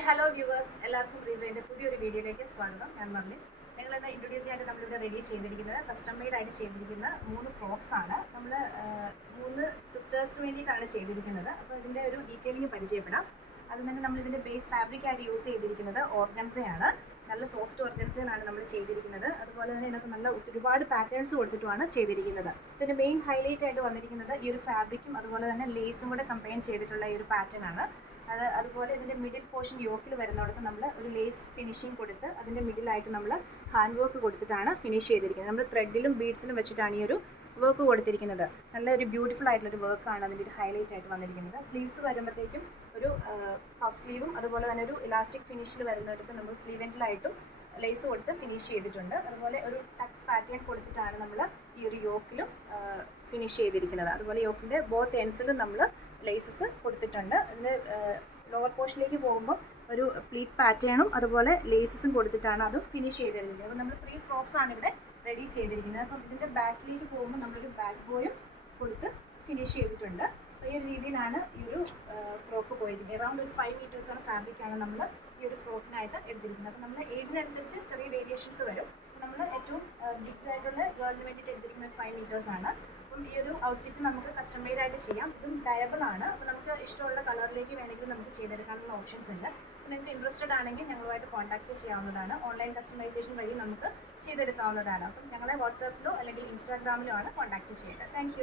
Hi hello viewers, എല്ലാവർക്കും റീവൈൻ്റെ പുതിയൊരു വീഡിയോയിലേക്ക് സ്വാഗതം. ഞാൻ മമ്മി. ഞങ്ങളിന്ന് ഇൻട്രൊഡ്യൂസ് ചെയ്യാനായിട്ട് നമ്മളിവിടെ റെഡി ചെയ്തിരിക്കുന്നത് കസ്റ്റം മെയ്ഡ് ആയിട്ട് ചെയ്തിരിക്കുന്ന 3 ഫ്രോക്സ് ആണ്. നമ്മൾ 3 സിസ്റ്റേഴ്സിന് വേണ്ടിയിട്ടാണ് ചെയ്തിരിക്കുന്നത്. അപ്പോൾ ഇതിൻ്റെ ഒരു ഡീറ്റെയിലിംഗ് പരിചയപ്പെടാം. അതിൽ തന്നെ നമ്മളിതിൻ്റെ ബേസ് ഫാബ്രിക് ആയിട്ട് യൂസ് ചെയ്തിരിക്കുന്നത് ഓർഗൻസയാണ്. നല്ല സോഫ്റ്റ് ഓർഗൻസയിലാണ് നമ്മൾ ചെയ്തിരിക്കുന്നത്. അതുപോലെ തന്നെ ഇതിനകത്ത് നല്ല ഒരുപാട് പാറ്റേൺസ് കൊടുത്തിട്ടുമാണ് ചെയ്തിരിക്കുന്നത്. ഇതിൻ്റെ മെയിൻ ഹൈലൈറ്റ് ആയിട്ട് വന്നിരിക്കുന്നത് ഈ ഒരു ഫാബ്രിക്കും അതുപോലെ തന്നെ ലേസും കൂടെ കമ്പൈൻ ചെയ്തിട്ടുള്ള ഈ ഒരു പാറ്റേൺ ആണ്. അതുപോലെ ഇതിൻ്റെ മിഡിൽ പോർഷൻ യോക്കിൽ വരുന്നിടത്ത് നമ്മൾ ഒരു ലേസ് ഫിനിഷിങ് കൊടുത്ത് അതിൻ്റെ മിഡിലായിട്ട് നമ്മൾ ഹാൻഡ് വർക്ക് കൊടുത്തിട്ടാണ് ഫിനിഷ് ചെയ്തിരിക്കുന്നത്. നമ്മൾ ത്രെഡിലും ബീഡ്സിലും വെച്ചിട്ടാണ് ഈ ഒരു വർക്ക് കൊടുത്തിരിക്കുന്നത്. നല്ല ഒരു ബ്യൂട്ടിഫുൾ ആയിട്ടുള്ളൊരു വർക്കാണ് അതിൻ്റെ ഒരു ഹൈലൈറ്റ് ആയിട്ട് വന്നിരിക്കുന്നത്. സ്ലീവ്സ് വരുമ്പോഴത്തേക്കും ഒരു പഫ് സ്ലീവും അതുപോലെ തന്നെ ഒരു ഇലാസ്റ്റിക് ഫിനിഷിൽ വരുന്നിടത്ത് നമ്മൾ സ്ലീവ് എൻഡിലായിട്ടും ലേസ് കൊടുത്ത് ഫിനിഷ് ചെയ്തിട്ടുണ്ട്. അതുപോലെ ഒരു ടക്സ് പാറ്റേൺ കൊടുത്തിട്ടാണ് നമ്മൾ ഈ ഒരു യോക്കിലും ഫിനിഷ് ചെയ്തിരിക്കുന്നത്. അതുപോലെ യോക്കിൻ്റെ ബോത്ത് എൻഡ്സിലും നമ്മൾ ലേസസ് കൊടുത്തിട്ടുണ്ട്. അതിൻ്റെ ലോവർ പോർഷനിലേക്ക് പോകുമ്പോൾ ഒരു പ്ലീറ്റ് പാറ്റേണും അതുപോലെ ലേസസും കൊടുത്തിട്ടാണ് അതും ഫിനിഷ് ചെയ്തിരിക്കുന്നത്. അപ്പോൾ നമ്മൾ 3 ഫ്രോക്സ് ആണ് ഇവിടെ റെഡി ചെയ്തിരിക്കുന്നത്. അപ്പം ഇതിൻ്റെ ബാക്കിലേക്ക് പോകുമ്പോൾ നമ്മളൊരു ബാക്ക് ബോയും കൊടുത്ത് ഫിനിഷ് ചെയ്തിട്ടുണ്ട്. അപ്പോൾ ഈ ഒരു രീതിയിലാണ് ഈ ഒരു ഫ്രോക്ക് പോയിരിക്കുന്നത്. അറൗണ്ട് ഒരു 5 മീറ്റേഴ്സാണ് ഫാബ്രിക്കാണ് നമ്മൾ ഈ ഒരു ഫ്രോക്കിനായിട്ട് എടുത്തിരിക്കുന്നത്. അപ്പോൾ നമ്മൾ ഏജിനനുസരിച്ച് ചെറിയ വേരിയേഷൻസ് വരും. നമ്മൾ ഏറ്റവും ബിഗ് ആയിട്ടുള്ള ഗേളിന് വേണ്ടിയിട്ട് എടുത്തിരിക്കുന്നത് 5 മീറ്റേഴ്സാണ്. അപ്പം ഈ ഒരു ഔട്ട്ഫിറ്റ് നമുക്ക് കസ്റ്റം മെയ്ഡ് ആയിട്ട് ചെയ്യാം. ഇതും ഡയബിൾ ആണ്. അപ്പോൾ നമുക്ക് ഇഷ്ടമുള്ള കളറിലേക്ക് വേണമെങ്കിൽ നമുക്ക് ചെയ്തെടുക്കാനുള്ള ഓപ്ഷൻസ് ഉണ്ട്. അപ്പോൾ നിങ്ങൾക്ക് ഇൻട്രസ്റ്റഡ് ആണെങ്കിൽ ഞങ്ങളുമായിട്ട് കോൺടാക്റ്റ് ചെയ്യാവുന്നതാണ്. ഓൺലൈൻ കസ്റ്റമൈസേഷൻ വഴി നമുക്ക് ചെയ്തെടുക്കാവുന്നതാണ്. അപ്പം ഞങ്ങളെ വാട്സാപ്പിലോ അല്ലെങ്കിൽ ഇൻസ്റ്റാഗ്രാമിലോ ആണ് കോൺടാക്റ്റ് ചെയ്യേണ്ടത്. താങ്ക്